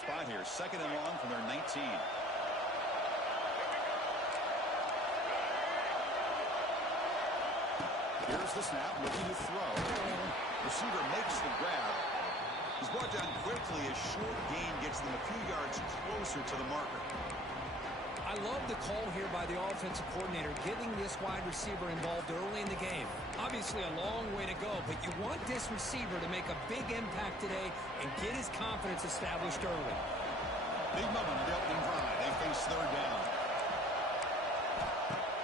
spot here. 2nd and long from their 19. Here's the snap, looking to throw. Receiver makes the grab. He's brought down quickly. A short gain gets them a few yards closer to the marker. I love the call here by the offensive coordinator, getting this wide receiver involved early in the game. Obviously a long way to go, but you want this receiver to make a big impact today and get his confidence established early. Big moment on the opening drive. They face 3rd down.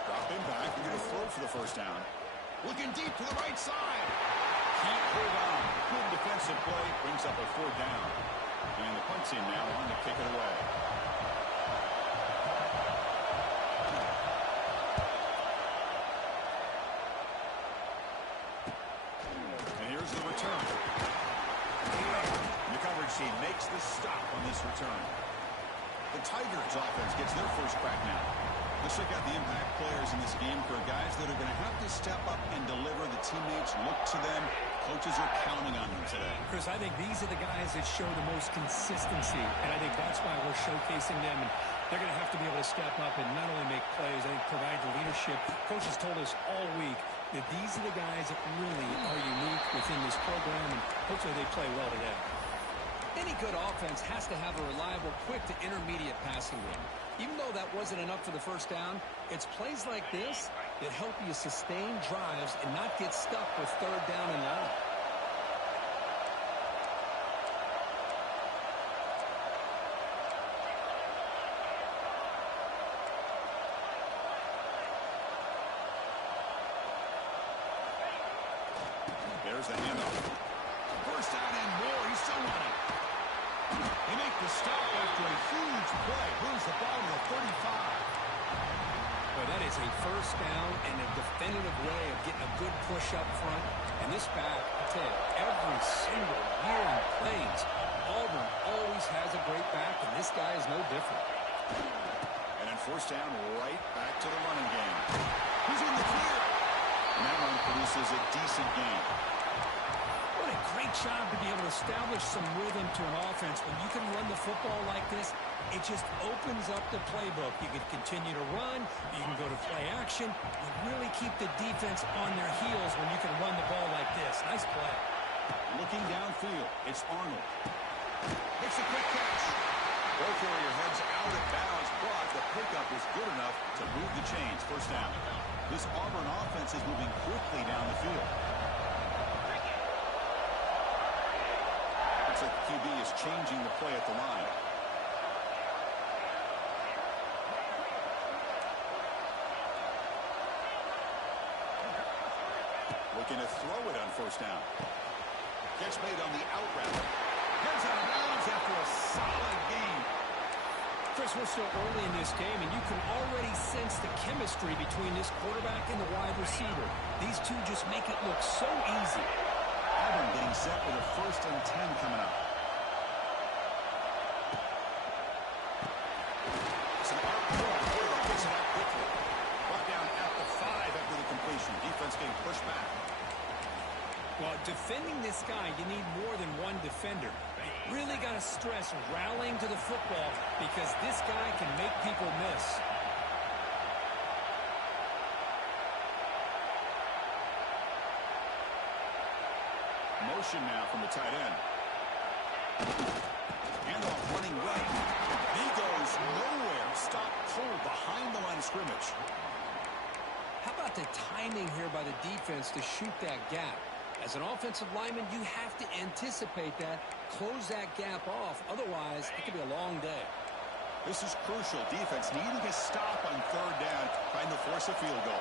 Drop him back. They're going to throw for the 1st down. Looking deep to the right side. Can't hold on. Good defensive play. Brings up a 4th down. And the punt team now on to kick it away. And here's the return. The coverage team makes the stop on this return. The Tigers offense gets their first crack now. Let's check out the impact players in this game for guys that are going to have to step up and deliver. The teammates look to them. Coaches are counting on them today. Chris, I think these are the guys that show the most consistency, and I think that's why we're showcasing them. And they're going to have to be able to step up and not only make plays, I think provide the leadership. Coaches told us all week that these are the guys that really are unique within this program, and hopefully they play well today. Any good offense has to have a reliable, quick to intermediate passing game. Even though that wasn't enough for the 1st down, it's plays like this that help you sustain drives and not get stuck with 3rd down and long. There's the handoff. 1st down and more. He's still running. They make the stop after a huge play. Brings the ball to the 35. Well, that is a 1st down and a definitive way of getting a good push up front. And this back, I tell you, every single year in plays, Auburn always has a great back, and this guy is no different. And then 1st down, right back to the running game. Who's in the clear? And that run produces a decent game. What a great job to be able to establish some rhythm to an offense. When you can run the football like this, it just opens up the playbook. You can continue to run. You can go to play action. You really keep the defense on their heels when you can run the ball like this. Nice play. Looking downfield, it's Arnold. Makes a quick catch. Ball carrier heads out of bounds, but the pickup is good enough to move the chains. 1st down. This Auburn offense is moving quickly down the field. Looks like the QB is changing the play at the line. Looking to throw it on 1st down. Catch made on the out route. Heads out of bounds after a solid gain. Chris, we're still early in this game, and you can already sense the chemistry between this quarterback and the wide receiver. These two just make it look so easy. Auburn getting set with a 1st and 10 coming up. It's an arc throw. Quarterback gets it out quickly. Brought down at the 5 after the completion. Defense getting pushed back. Well, defending this guy, you need more than one defender. You really got to stress rallying to the football because this guy can make people miss. Motion now from the tight end. Handoff running right. He goes nowhere. Stop cold behind the line of scrimmage. How about the timing here by the defense to shoot that gap? As an offensive lineman, you have to anticipate that, close that gap off. Otherwise, it could be a long day. This is crucial. Defense needing a stop on 3rd down, trying to force a field goal.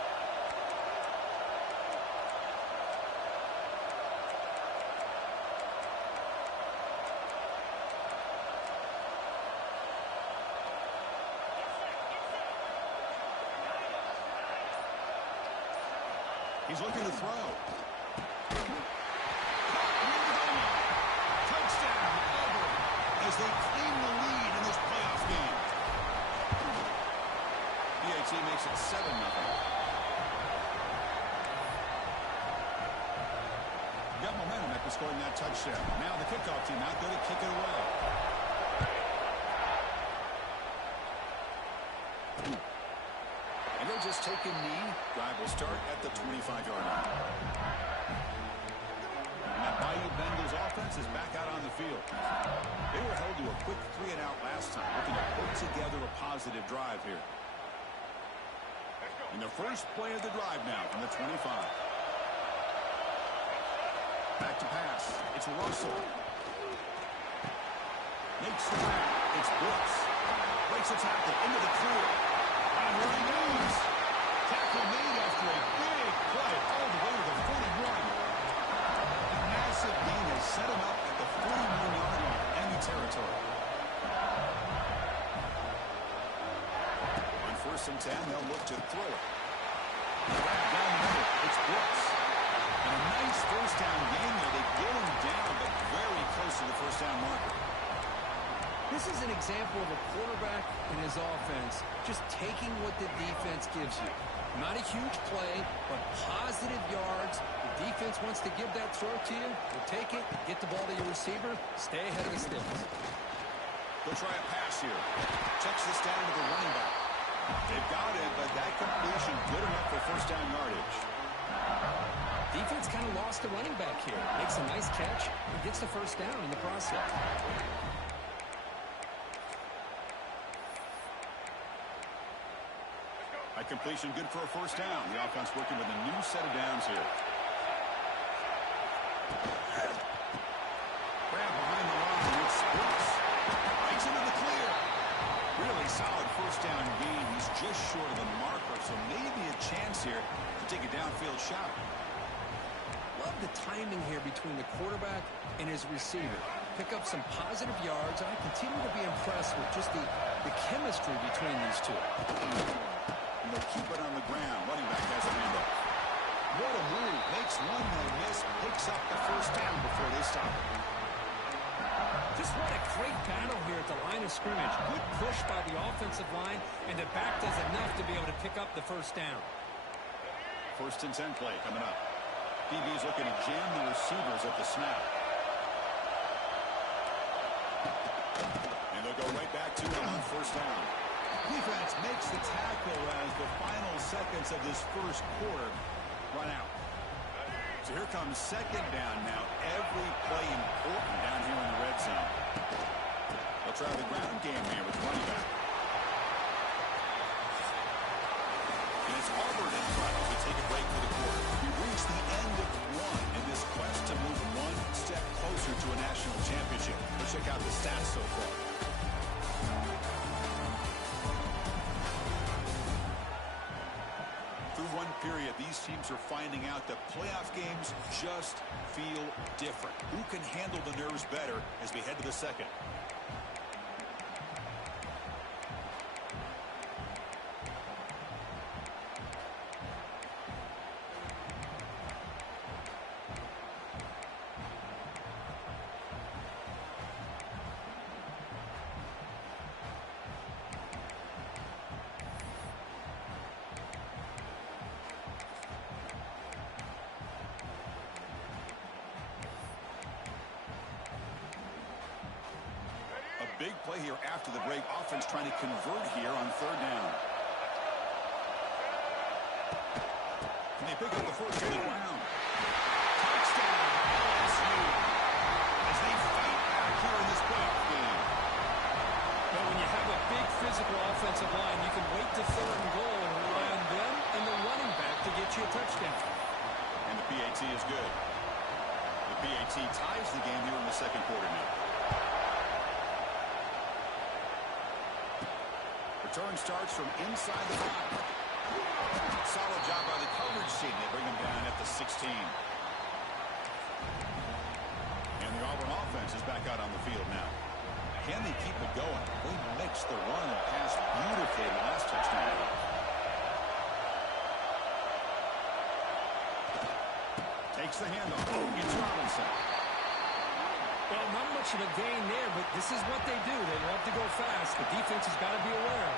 He's looking to throw. Touchdown, Auburn, as they claim the lead in this playoff game. PAT makes it 7-0. Got momentum after scoring that touchdown. Now the kickoff team out there to kick it away. just take a knee. Drive will start at the 25-yard line. And that Bayou Bengals offense is back out on the field. They were held to a quick 3-and-out last time, looking to put together a positive drive here. And the first play of the drive now from the 25. Back to pass. It's Russell. Makes the grab. It's Brooks. Breaks a tackle into the clear. And here he goes. Tackle made after a big play all the way to the 41. A massive gain has set him up at the 41-yard line. Enemy territory. On 1st and 10, they'll look to throw it. Grab down the middle. It's Brooks. And a nice first down gain there. They get him down, but very close to the first down marker. This is an example of a quarterback and his offense just taking what the defense gives you. Not a huge play, but positive yards. The defense wants to give that throw to you. You'll take it, get the ball to your receiver, stay ahead of the sticks. They'll try a pass here. Checks this down to the running back. They've got it, but that completion good enough for first down yardage. Defense kind of lost the running back here. Makes a nice catch and gets the first down in the process. That completion good for a first down. The offense working with a new set of downs here. Grab behind the line. It's Brooks. Breaks into the clear. Really solid first down gain. He's just short of the marker, so maybe a chance here to take a downfield shot. Love the timing here between the quarterback and his receiver. Pick up some positive yards. I continue to be impressed with just the chemistry between these two. And they'll keep it on the ground. Running back has a handoff. What a move. Makes one, they'll miss. Picks up the first down before they stop. Just what a great battle here at the line of scrimmage. Good push by the offensive line, and the back does enough to be able to pick up the first down. 1st and 10 play coming up. DB's looking to jam the receivers at the snap. And they'll go right back to him on first down. Defense makes the tackle as the final seconds of this first quarter run out. So here comes second down now. Every play important down here in the red zone. They'll try the ground game here with running back. And it's Auburn in front as we take a break for the quarter. We reach the end of one in this quest to move one step closer to a national championship. Let's check out the stats so far. Through one period, these teams are finding out that playoff games just feel different. Who can handle the nerves better as we head to the second? Big play here after the break. Offense trying to convert here on third down. And they pick up the first to the ground. Touchdown, LSU. As they fight back here in this playoff game. But when you have a big physical offensive line, you can wait to third and goal and rely on them and the running back to get you a touchdown. And the PAT is good. The PAT ties the game here in the second quarter now. Return starts from inside the 5. Solid job by the coverage team. They bring him down at the 16. And the Auburn offense is back out on the field now. Can they keep it going? They mixed the run and pass beautifully in the last touchdown. Takes the handoff. It's Robinson. Well, not much of a gain there, but this is what they do. They love to go fast. The defense has got to be aware.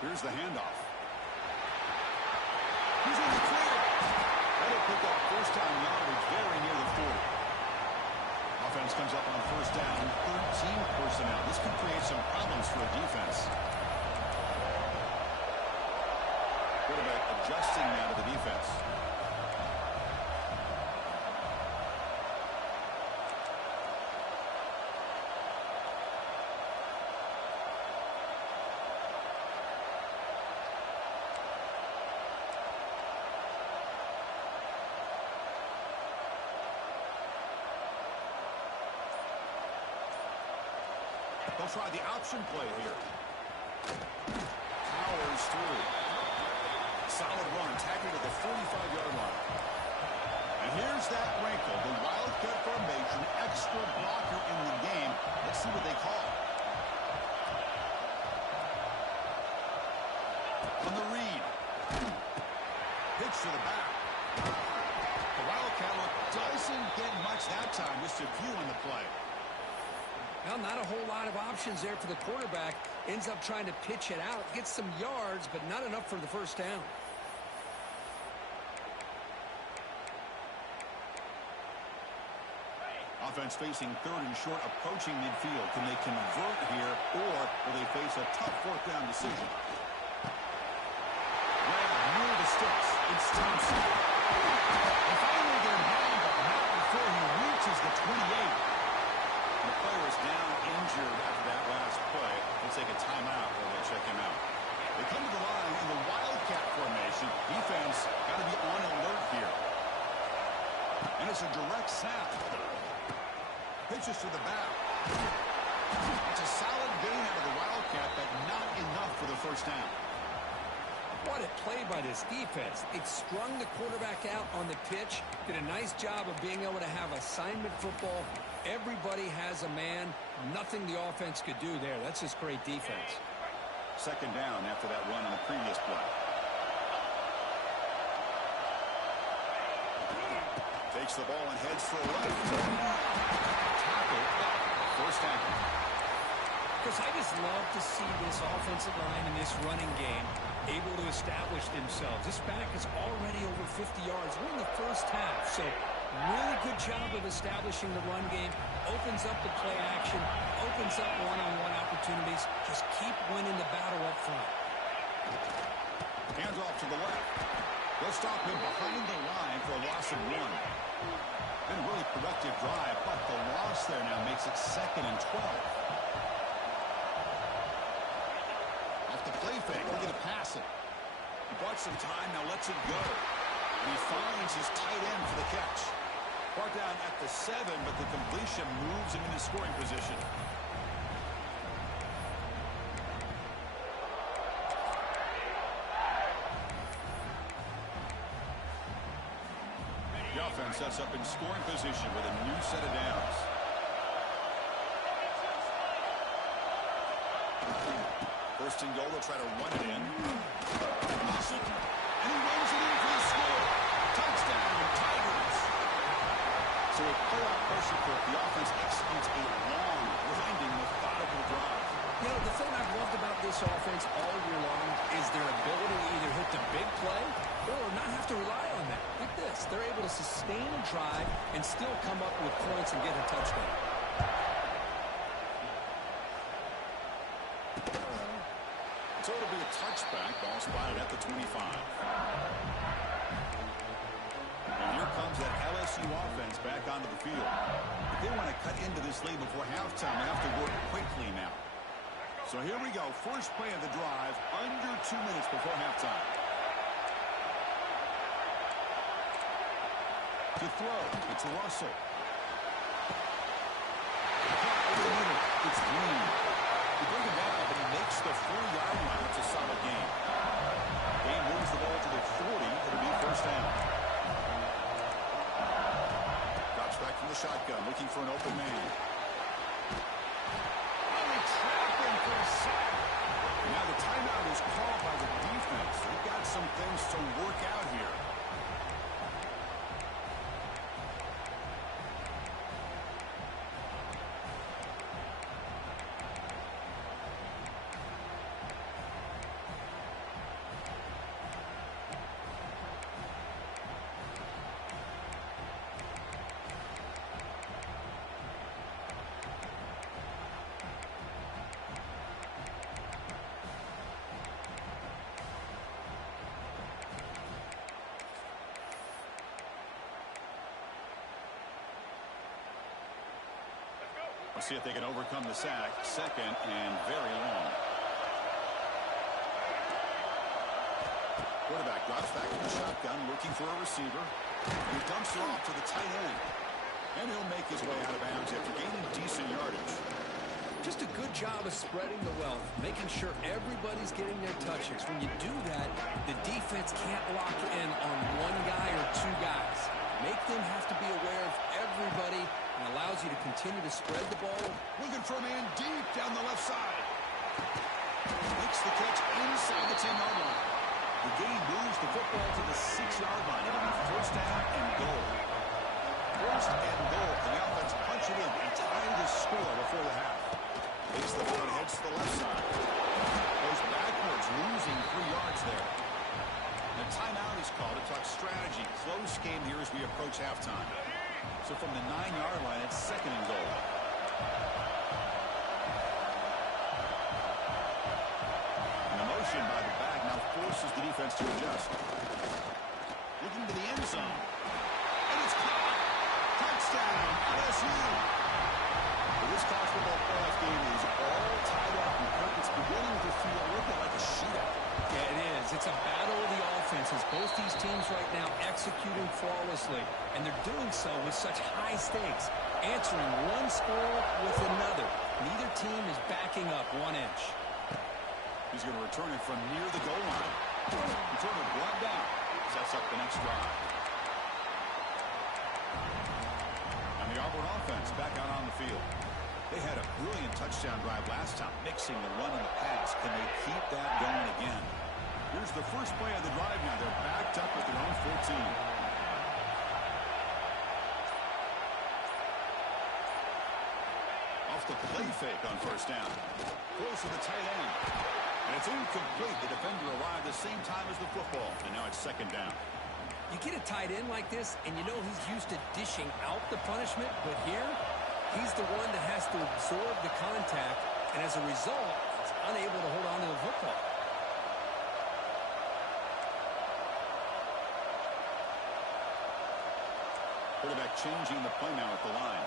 Here's the handoff. He's in the clear. That'll pick up first down yardage very near the 40. Offense comes up on first down. 13 personnel. This could create some problems for a defense. Quarterback adjusting now to the defense. They'll try the option play here. Powers through. Solid run, tackling at the 45-yard line. And here's that wrinkle, the wildcat formation, extra blocker in the game. Let's see what they call. On the read. Pitch to the back. The wildcat look doesn't get much that time, just a few on the play. Well, not a whole lot of options there for the quarterback. Ends up trying to pitch it out. Gets some yards, but not enough for the first down. Offense facing third and short, approaching midfield. Can they convert here, or will they face a tough fourth down decision? Grab near the sticks. It's Thompson. And finally they're down, but not before he reaches the 28. The player is down injured after that last play. They'll take a timeout while they check him out. They come to the line in the wildcat formation. Defense got to be on alert here. And it's a direct snap. Pitches to the back. It's a solid gain out of the wildcat, but not enough for the first down. What a play by this defense. It strung the quarterback out on the pitch. Did a nice job of being able to have assignment football. Everybody has a man. Nothing the offense could do there. That's just great defense. Second down after that run on the previous play. Takes the ball and heads to the left. Tackle. First down. Because I just love to see this offensive line in this running game able to establish themselves. This back is already over 50 yards. We're in the first half, so really good job of establishing the run game. Opens up the play action, opens up one-on-one opportunities. Just keep winning the battle up front. Hands off to the left. They'll stop him behind the line for a loss of one. Been a really productive drive, but the loss there now makes it 2nd and 12. Off the play fake, we're going to pass it. He bought some time, now lets it go. And he finds his tight end for the catch. Brought down at the 7, but the completion moves him into scoring position. The offense sets up in scoring position with a new set of downs. First and goal, they'll try to run it in. And he runs it in for the score. Touchdown, Tigers. So with playoff pressure for the offense executes a long, grinding, methodical drive. You know, the thing I've loved about this offense all year long is their ability to either hit the big play or not have to rely on that. Like this, they're able to sustain a drive and still come up with points and get a touchdown. So it'll be a touchback. Ball spotted at the 25. And here comes that LSU offense back onto the field. If they want to cut into this lead before halftime, they have to work quickly now. So here we go. First play of the drive, under 2 minutes before halftime. To throw, it's Russell. It's Green. They bring him down, but he makes the 4-yard line. It's a solid game. Game moves the ball to the 40. It'll be first down. Drops back from the shotgun, looking for an open man. Oh, they trap him for a sack. Now the timeout is called by the defense. They've got some things to work out here. Let's see if they can overcome the sack. Second and very long. Quarterback drops back to the shotgun, looking for a receiver. He dumps it off to the tight end. And he'll make his way out of bounds after gaining decent yardage. Just a good job of spreading the wealth, making sure everybody's getting their touches. When you do that, the defense can't lock in on one guy or two guys. Make them have to be aware of everybody and allows you to continue to spread the ball. Looking for a man deep down the left side. Makes the catch inside the 10-yard line. The game moves the football to the 6-yard line. It'll be first down and goal. First and goal. And the offense punch it in and tie the score before the half. Takes the ball and heads to the left side. Goes backwards, losing 3 yards there. The timeout is called to talk strategy. Close game here as we approach halftime. So from the 9-yard line, it's second and goal. And the motion by the back now forces the defense to adjust. Looking to the end zone. And it's caught. Touchdown, LSU. This college football playoff game is all tied up, and Kirk, it's beginning to feel a little bit like a shootout. Yeah, it is. It's a battle of the offenses. Both these teams right now executing flawlessly, and they're doing so with such high stakes, answering one score with another. Neither team is backing up 1 inch. He's going to return it from near the goal line. Return it brought down. Sets up the next drive. And the Auburn offense back out on the field. They had a brilliant touchdown drive last time, mixing the run and the pass. Can they keep that going again? Here's the first play of the drive now. They're backed up at their own 14. Off the play fake on first down. Close to the tight end. And it's incomplete. The defender arrived the same time as the football. And now it's second down. You get a tight end like this, and you know he's used to dishing out the punishment, but here, he's the one that has to absorb the contact, and as a result, he's unable to hold on to the football. Quarterback changing the play now at the line.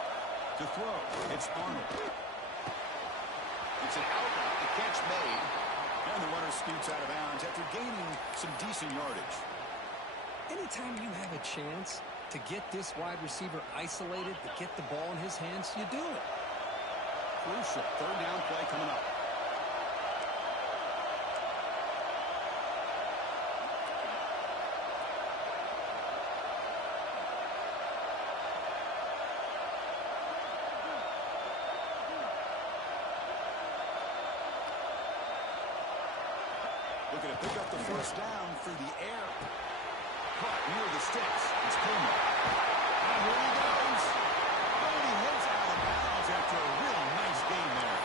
To throw, it's Arnold. It's an out-route, the catch made, and the runner scoots out of bounds after gaining some decent yardage. Anytime you have a chance to get this wide receiver isolated, to get the ball in his hands, you do it. Crucial third down play coming up. Looking to pick up the first down through the air. Caught near the sticks. It's Coleman. And here he goes. And he hits out of bounds after a really nice game there.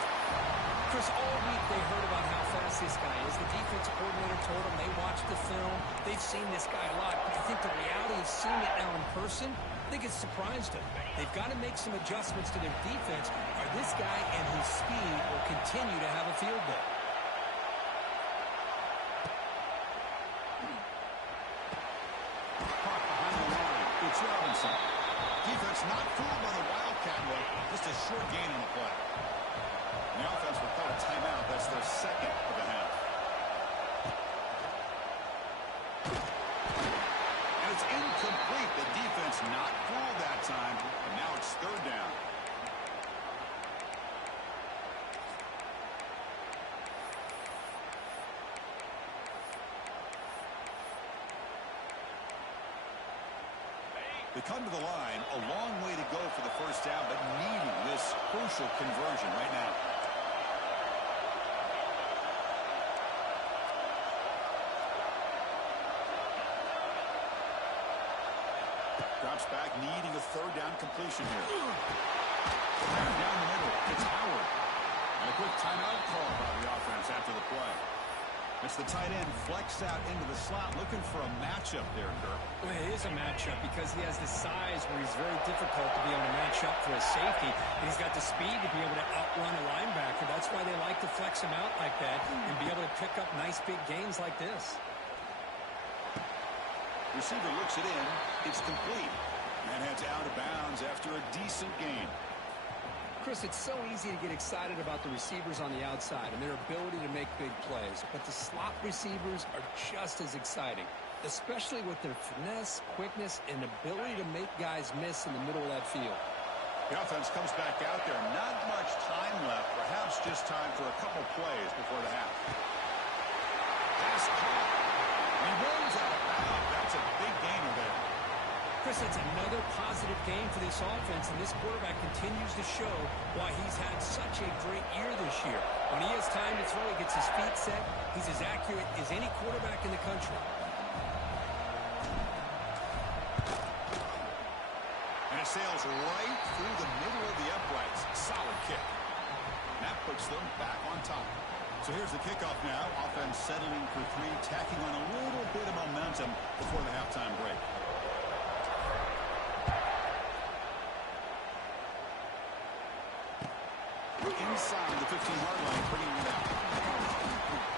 Chris, all week they heard about how fast this guy is. The defensive coordinator told them they watched the film. They've seen this guy a lot. But I think the reality of seeing it now in person, I think it's surprised them. They've got to make some adjustments to their defense, or this guy and his speed will continue to have a field day. It's Robinson. Defense not fooled by the Wildcat look. Just a short gain on the play. And the offense will call a timeout. That's their second of the half. And it's incomplete. The defense not fooled that time. And now it's third down. They come to the line, a long way to go for the first down, but needing this crucial conversion right now. Drops back, needing a third down completion here. And down the middle, it's Howard. And a quick timeout call by the offense after the play. It's the tight end flexed out into the slot, looking for a matchup there, Kirk. Well, it is a matchup because he has the size where he's very difficult to be able to match up for a safety. And he's got the speed to be able to outrun a linebacker. That's why they like to flex him out like that and be able to pick up nice big gains like this. Receiver looks it in. It's complete. And heads out of bounds after a decent gain. Chris, it's so easy to get excited about the receivers on the outside and their ability to make big plays, but the slot receivers are just as exciting, especially with their finesse, quickness, and ability to make guys miss in the middle of that field. The offense comes back out there. Not much time left. Perhaps just time for a couple plays before the half. Pass caught. He rolls out of bounds. That's a big gainer there. Chris, that's another positive game for this offense, and this quarterback continues to show why he's had such a great year this year. When he has time to throw, he gets his feet set. He's as accurate as any quarterback in the country. And it sails right through the middle of the uprights. Solid kick. That puts them back on top. So here's the kickoff now. Offense settling for three, tacking on a little bit of momentum before the halftime break. Inside the 15-yard line, bringing it out.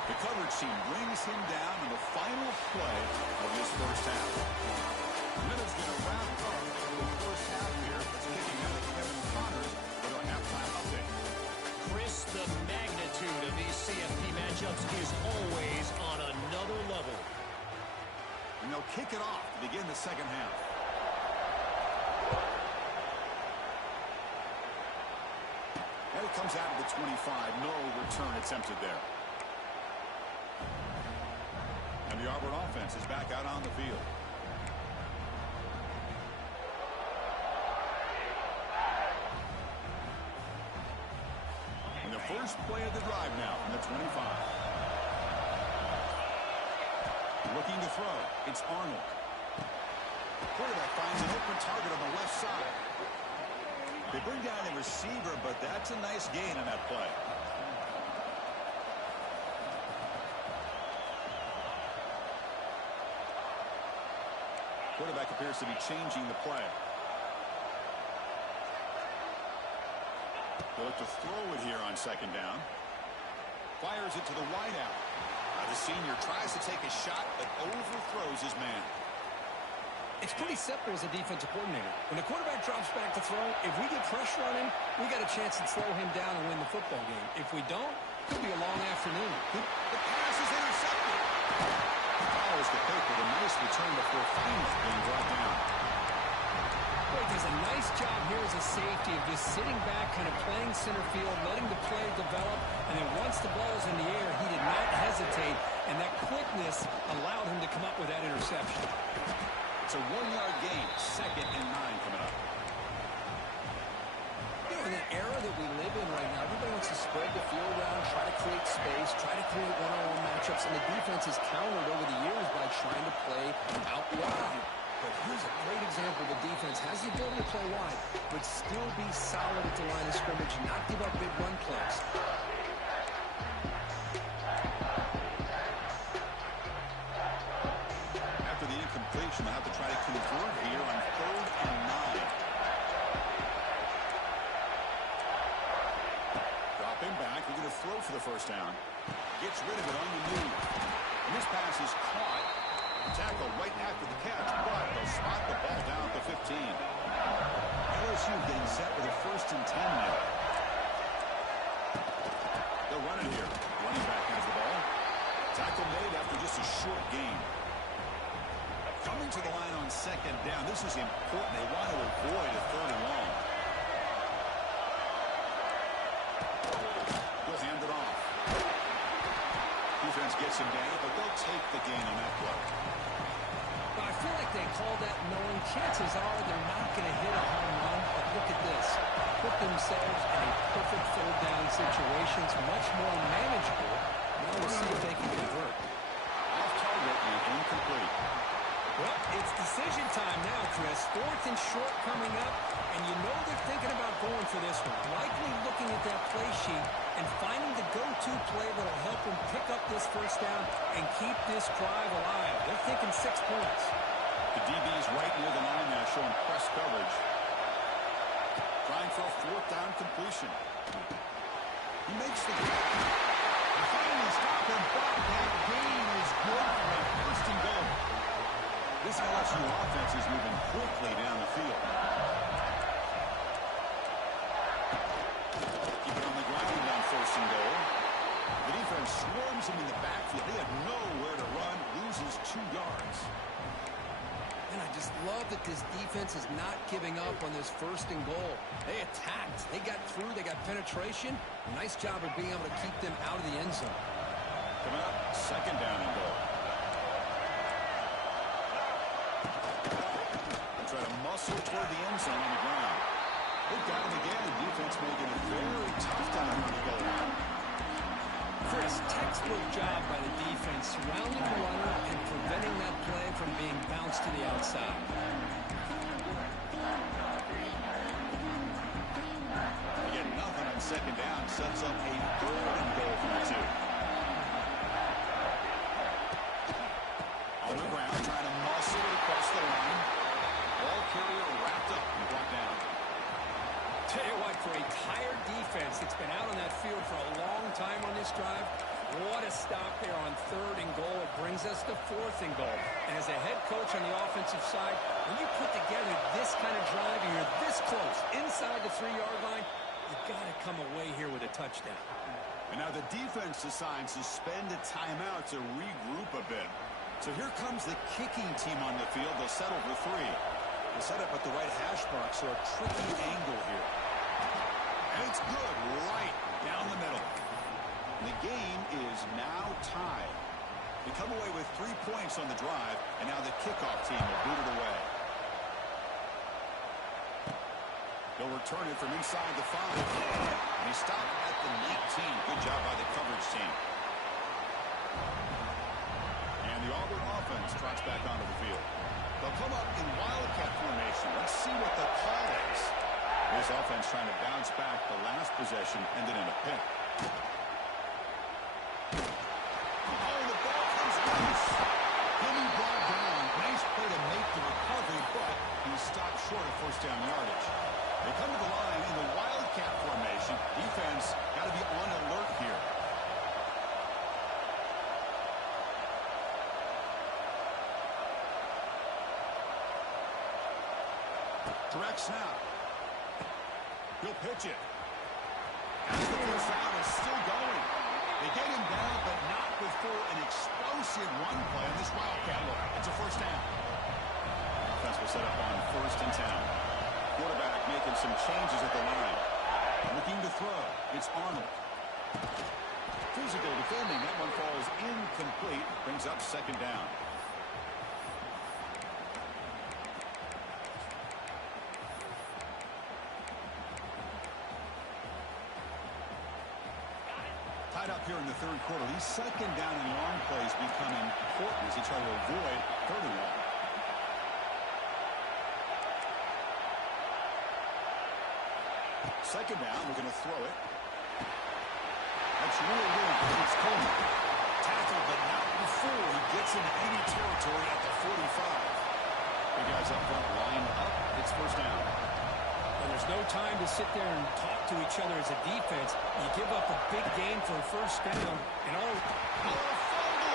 The coverage team brings him down in the final play of this first half. Minutes going to wrap up the first half here. It's kicking out of Kevin Connors with our halftime update. Chris, the magnitude of these CFP matchups is always on another level. And they'll kick it off to begin the second half. And it comes out of the 25. No return attempted there. And the Auburn offense is back out on the field. And the first play of the drive now from the 25. Looking to throw. It's Arnold. Quarterback finds an open target on the left side. They bring down the receiver, but that's a nice gain on that play. Quarterback appears to be changing the play. They look to throw it here on second down. Fires it to the wideout. The senior tries to take a shot, but overthrows his man. It's pretty simple as a defensive coordinator. When the quarterback drops back to throw, if we get pressure on him, we got a chance to slow him down and win the football game. If we don't, it could be a long afternoon. The pass is intercepted. Follows the pick with a nice return before finally being brought down. Boy, does a nice job here as a safety of just sitting back, kind of playing center field, letting the play develop, and then once the ball's in the air, he did not hesitate, and that quickness allowed him to come up with that interception. It's a 1-yard gain, 2nd and 9 coming up. You know, in the era that we live in right now, everybody wants to spread the field around, try to create space, try to create one-on-one matchups, and the defense has countered over the years by trying to play out wide. But here's a great example. The defense has the ability to play wide, but still be solid at the line of scrimmage, not give up big run plays. After the incompletion, they'll have to try to convert here on 3rd and 9. Dropping back, we're going to throw for the first down. Gets rid of it on the move. And this pass is caught. Tackle right after the catch, but they'll spot the ball down at the 15. LSU getting set with a 1st and 10 now. They'll run it here. Running back has the ball. Tackle made after just a short gain. Coming to the line on 2nd down. This is important. They want to avoid a 3rd and long. They'll hand it off. Defense gets him down, but they'll take the gain on that play. But I feel like they call that knowing chances are they're not going to hit a home run. But look at this. Put themselves in a perfect 3rd down situation. It's much more manageable. Now we'll see if they can convert. Off target and incomplete. Well, it's decision time now, Chris. 4th and short coming up, and you know they're thinking about going for this one. Likely looking at that play sheet and finding the go-to play that will help them pick up this first down and keep this drive alive. They're thinking 6 points. The DB's right near the line now, showing press coverage. Trying for a 4th down completion. He makes the catch. And finally stop him, but that gain is good for a 1st and goal. This LSU offense is moving quickly down the field. that this defense is not giving up on this 1st and goal. They attacked. They got through. They got penetration. Nice job of being able to keep them out of the end zone. Coming up, 2nd down and goal. They try to muscle toward the end zone on the ground. They've got him again. The defense making it very tough down on the goal line. Chris, textbook job by the defense surrounding the runner and preventing that play from being bounced to the outside. Again, nothing on 2nd down. Sets up a 3rd and goal from the 2. On the ground, trying to muscle it across the line. Ball carrier wrapped up and brought down. Tell you what, for a tired defense that's been out on that field for a long time on this drive, what a stop there on 3rd and goal. It brings us to 4th and goal. And as a head coach on the offensive side, when you put together this kind of drive and you're this close inside the 3-yard line, you've got to come away here with a touchdown. And now the defense decides to spend a timeout to regroup a bit. So here comes the kicking team on the field. They'll settle for 3. They set up at the right hash mark, so a tricky angle here. And it's good, right down the middle. The game is now tied. They come away with 3 points on the drive, and now the kickoff team will boot it away. They'll return it from inside the 5. And he stopped at the 19. Good job by the coverage team. And the Auburn offense trots back onto the field. They'll come up in wildcat formation. Let's see what the call is. This offense trying to bounce back. The last possession ended in a pick. Oh, the ball comes loose. He'll be brought down. Nice play to make the recovery, but he stopped short of 1st down yardage. They come to the line in the wildcat formation. Defense got to be on alert here. Direct snap. He'll pitch it. As the 1st down is still going. They get him down, but not before an explosive run play on this wildcat look. It's a 1st down. Offense will set up on 1st and 10. Quarterback making some changes at the line. Looking to throw. It's Arnold. Physical defending. That one falls incomplete. Brings up 2nd down. Tied up here in the 3rd quarter. These 2nd down and long plays become important as they try to avoid 3rd and long. Second down, we're going to throw it. That's really good. It's Coleman. Tackled, but not before he gets into enemy territory at the 45. The guys up front lined up. It's 1st down. And there's no time to sit there and talk to each other as a defense. You give up a big gain for a 1st down, and a fumble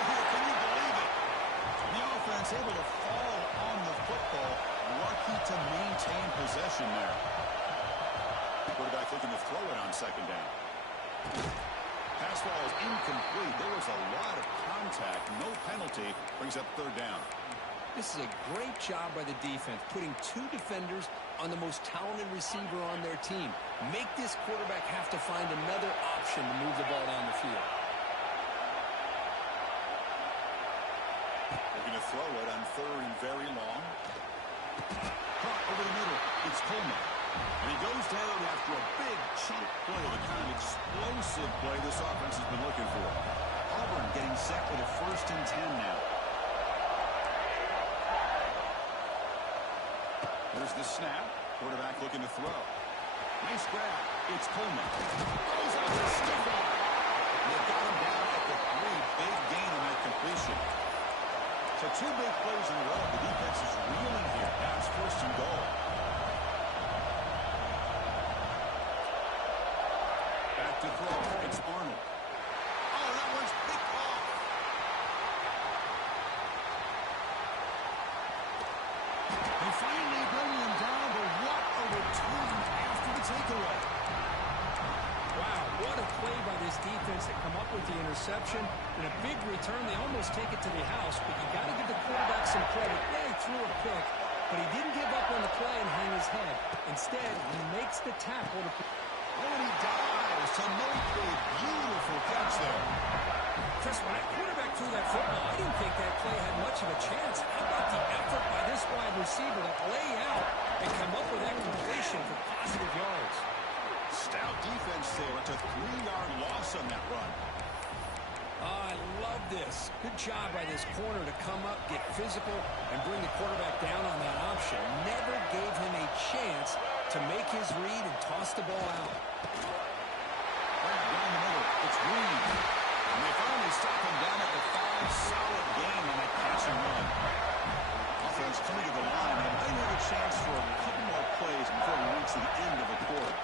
here. Can you believe it? The offense able to fall on the football. Lucky to maintain possession there. Quarterback looking to throw it on 2nd down. Pass ball is incomplete. There was a lot of contact. No penalty. Brings up 3rd down. This is a great job by the defense, putting 2 defenders on the most talented receiver on their team. Make this quarterback have to find another option to move the ball down the field. They're going to throw it on 3rd and very long. Caught over the middle. It's Coleman. And he goes down after a big chunk play, the kind of explosive play this offense has been looking for. Auburn getting set for the 1st and 10 now. There's the snap. Quarterback looking to throw. Nice grab. It's Coleman. Goes out to stiff arm. They've got him down at the 3. Big gain on that completion. So 2 big plays in a row. The defense is reeling here. Now it's 1st and goal. Back to throw. It's Arnold. Oh, that one's picked off. They finally bring him down, but what a return after the takeaway. Wow, what a play by this defense to come up with the interception. And a big return. They almost take it to the house, but you got to give the quarterback some credit. Yeah, he threw a pick, but but he didn't give up on the play and hang his head. Instead, he makes the tackle to... Oh, and he dives to make a beautiful catch there. Chris, when that quarterback threw that football, I didn't think that play had much of a chance. How about the effort by this wide receiver to lay out and come up with that completion for positive yards? Stout defense there. It's a 3-yard loss on that run. Oh, I love this. Good job by this corner to come up, get physical, and bring the quarterback down on that option. Never gave him a chance to make his read and toss the ball out. Down the middle, it's Reed. And they finally stop him down at the 5. Solid gain on that catch and run. Offense coming to the line, and they have a chance for a couple more plays before we reach the end of the quarter.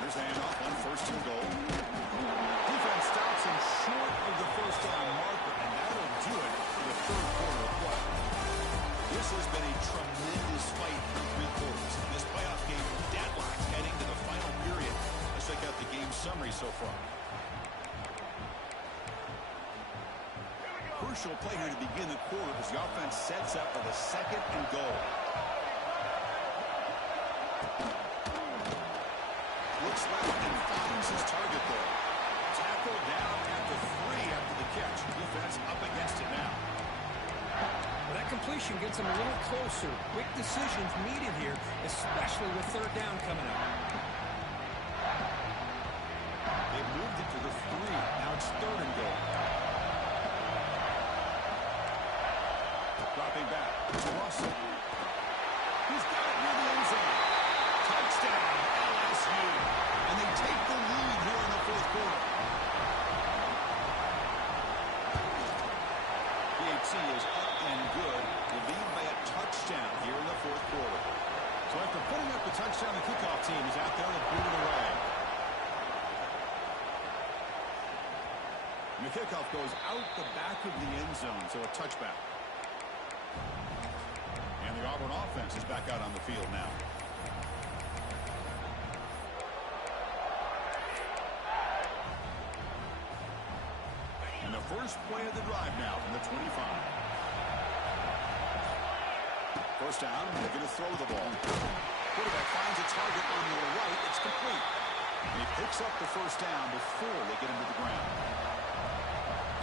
There's the handoff on 1st and goal. Defense stops him short of the first down marker, and that'll do it for the 3rd quarter of play. This has been a tremendous fight for 3 quarters. This playoff game deadlocked heading to the final period. Let's check out the game summary so far. Crucial play here to begin the quarter as the offense sets up for the 2nd and goal. Looks left and finds his target there. Tackle down at the 3 after the catch. Defense up against it now. Well, that completion gets him a little closer. Quick decisions needed here, especially with 3rd down coming up. They moved it to the 3. Now it's 3rd and goal. Dropping back to Russell. He's got it near the end zone. Touchdown, LSU. And they take the lead here in the 4th quarter. PAT is up and good. The lead by a touchdown here in the 4th quarter. So after putting up the touchdown, the kickoff team is out there to boot it away. And the kickoff goes out the back of the end zone, so a touchback. And the Auburn offense is back out on the field now. And the first play of the drive now from the 25. First down, they're going to throw the ball. Quarterback finds a target on the right. It's complete. And he picks up the first down before they get him to the ground.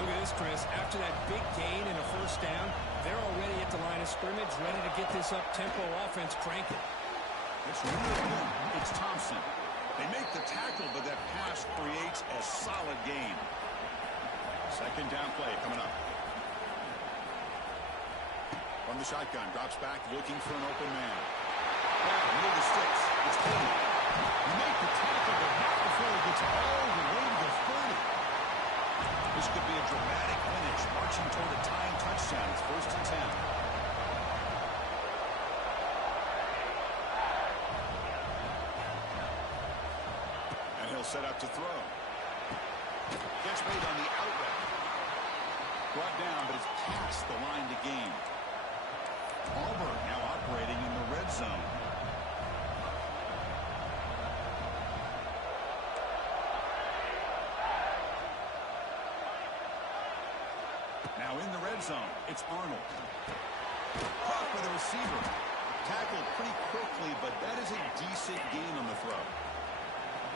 Look at this, Chris. After that big gain and a first down, they're already at the line of scrimmage, ready to get this up-tempo offense cranking. It's really good. It's Thompson. They make the tackle, but that pass creates a solid gain. 2nd down play coming up. From the shotgun, drops back, looking for an open man. Near the sticks. It's Cody. You make the tackle, but not before he gets all the way to the 30. This could be a dramatic finish, marching toward a tying touchdown. It's 1st and 10. And he'll set up to throw. Catch made on the outlet. Brought down, but it's past the line to gain. Auburn now operating in the red zone. Now in the red zone, it's Arnold. Caught by the receiver. Tackled pretty quickly, but that is a decent gain on the throw.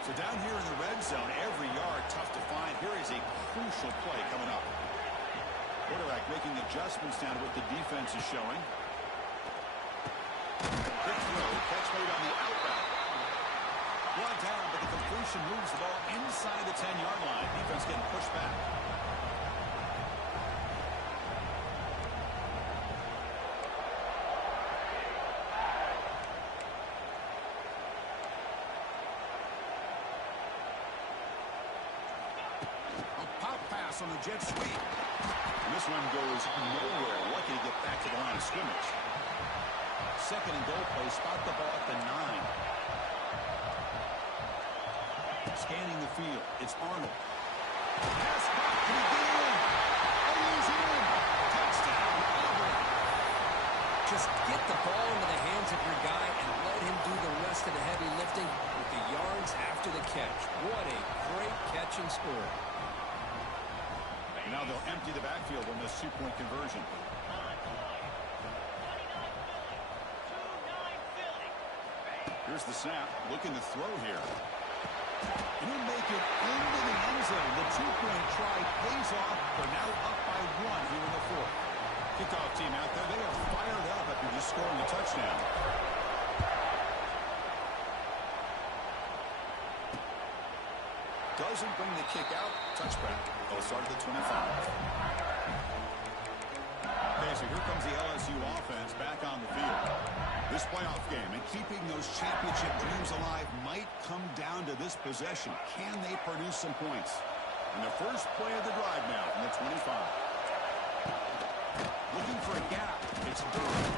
So down here in the red zone, every yard tough to find. Here is a crucial play coming up. Quarterback making adjustments down to what the defense is showing. Quick throw, catch made on the out route. Brought down, but the completion moves the ball inside the 10-yard line. Defense getting pushed back. On the jet sweep. And this one goes nowhere. Lucky to get back to the line of scrimmage. 2nd and goal play. Spot the ball at the 9. Scanning the field. It's Arnold. Pass back. Can he get in? Oh, he's in. Touchdown, Auburn. Just get the ball into the hands of your guy and let him do the rest of the heavy lifting with the yards after the catch. What a great catch and score. Now they'll empty the backfield on this 2-point conversion. Here's the snap, looking to throw here. And he'll make it into the end zone. The two-point try pays off. They're now up by 1 here in the fourth. Kickoff team out there, they are fired up after just scoring a touchdown. Doesn't bring the kick out. Touchback. They'll start at the 25. Okay, so here comes the LSU offense back on the field. This playoff game and keeping those championship dreams alive might come down to this possession. Can they produce some points? And the first play of the drive now from the 25. Looking for a gap. It's Durham.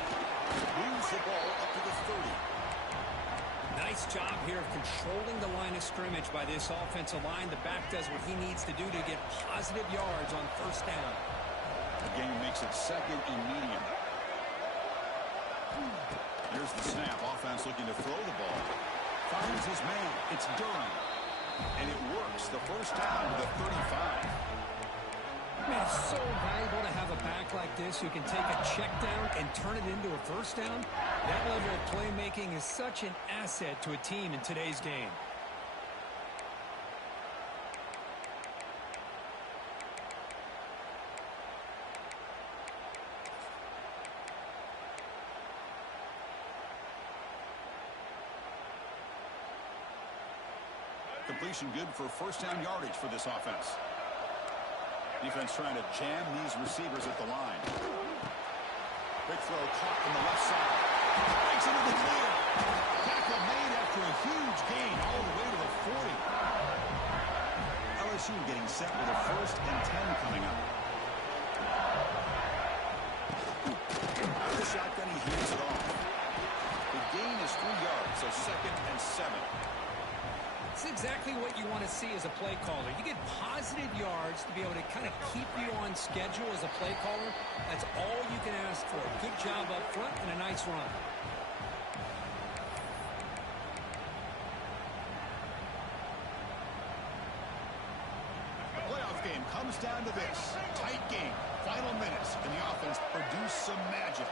Moves the ball up to the 30. Nice job here of controlling the line of scrimmage by this offensive line. The back does what he needs to do to get positive yards on first down. The game makes it second and medium. Here's the snap. Offense looking to throw the ball. Finds his man. It's Durham. And it works. The first down to the 35. Man, it's so valuable to have a back like this who can take a check down and turn it into a first down. That level of playmaking is such an asset to a team in today's game. Completion good for first down yardage for this offense. Defense trying to jam these receivers at the line. Quick throw caught on the left side. Breaks into the clear. Tackle made after a huge gain all the way to the 40. LSU getting set with a first and 10 coming up. Out of the shotgun, he hands it off. The gain is 3 yards, so second and 7. It's exactly what you want to see as a play caller. You get positive yards to be able to kind of keep you on schedule as a play caller. That's all you can ask for. Good job up front and a nice run. The playoff game comes down to this. Tight game. Final minutes. Can the offense produce some magic?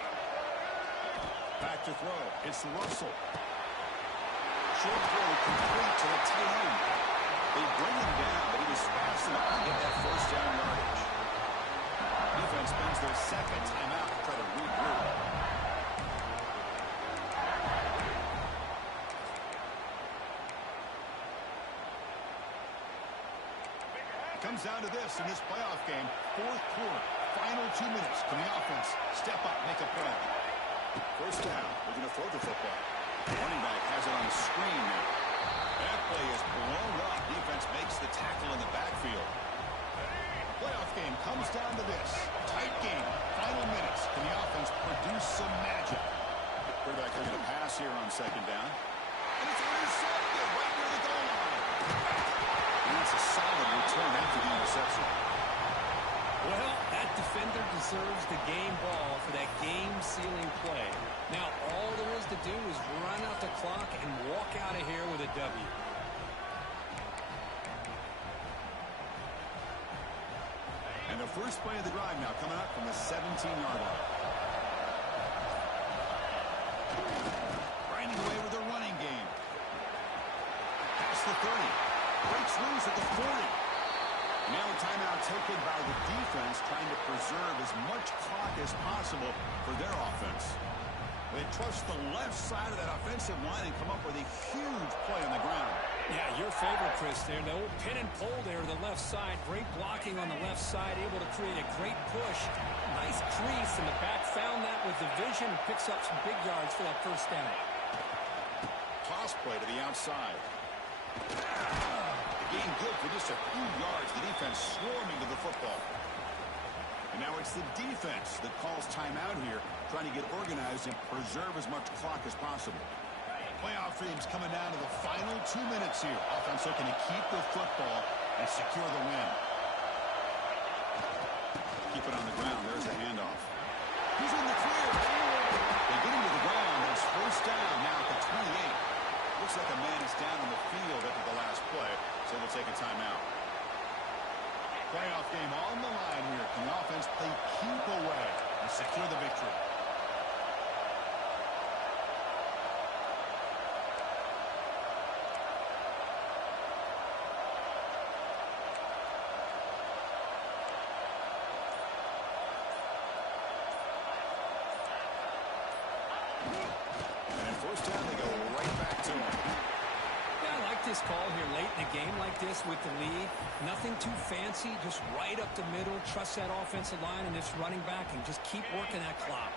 Back to throw. It's Russell. Short throw complete to the tight end. They bring him down, but he was fast enough to get that first down yardage. Defense spends their second timeout to try to regroup. It comes down to this in this playoff game. Fourth quarter, final 2 minutes. Can the offense step up, make a play? First down, looking to throw the football. The running back has it on the screen now. That play is blown up. Defense makes the tackle in the backfield. Playoff game comes down to this. Tight game. Final minutes. Can the offense produce some magic? Quarterback looking to pass here on second down. And it's intercepted right near the goal line. And that's a solid return after the interception. Well, that defender deserves the game ball for that game-sealing play. Now, all there is to do is run out the clock and walk out of here with a W. And the first play of the drive now coming up from the 17-yard line. Grinding away with a running game. Past the 30. Breaks loose at the 40. Now a timeout taken by the defense, trying to preserve as much clock as possible for their offense. They trust the left side of that offensive line and come up with a huge play on the ground. Yeah, your favorite, Chris, there. The old pin and pull there, the left side. Great blocking on the left side, able to create a great push. Nice crease in the back. Found that with the vision and picks up some big yards for that first down. Toss play to the outside. The gain good for just a few yards. The defense swarming to the football. And now it's the defense that calls timeout here, trying to get organized and preserve as much clock as possible. Playoff games coming down to the final 2 minutes here. Offense looking to keep the football and secure the win. Keep it on the ground. There's a handoff. He's in the clear. They get him to the ground. It's first down now at the 28. Looks like a man is down on the field after the last play, so they'll take a timeout. Playoff game on the line here. Can the offense play keep away and secure the victory? this call here late in a game like this with the lead. Nothing too fancy, just right up the middle. Trust that offensive line and this running back and just keep working that clock.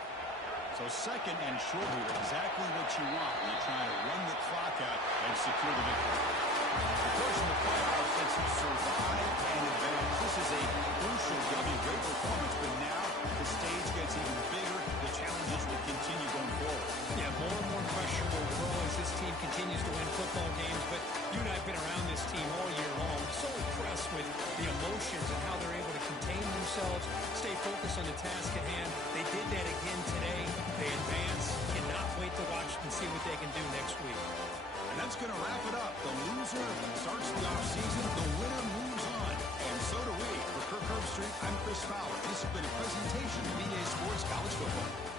So second and short here, exactly what you want when you're trying to run the clock out and secure the victory. Of course, in the playoffs, it's to survive and advance. This is a crucial W. Great performance, but now the stage gets even bigger. The challenges will continue going forward. Yeah, more and more pressure will grow as this team continues to win football games. But you and I have been around this team all year long. So impressed with the emotions and how they're able to contain themselves, stay focused on the task at hand. They did that again today. They advance. Cannot wait to watch and see what they can do next week. And that's going to wrap it up. The loser starts the offseason. The winner moves on. And so do we. For Kirk Herbstreit, I'm Chris Fowler. This has been a presentation of EA Sports College Football.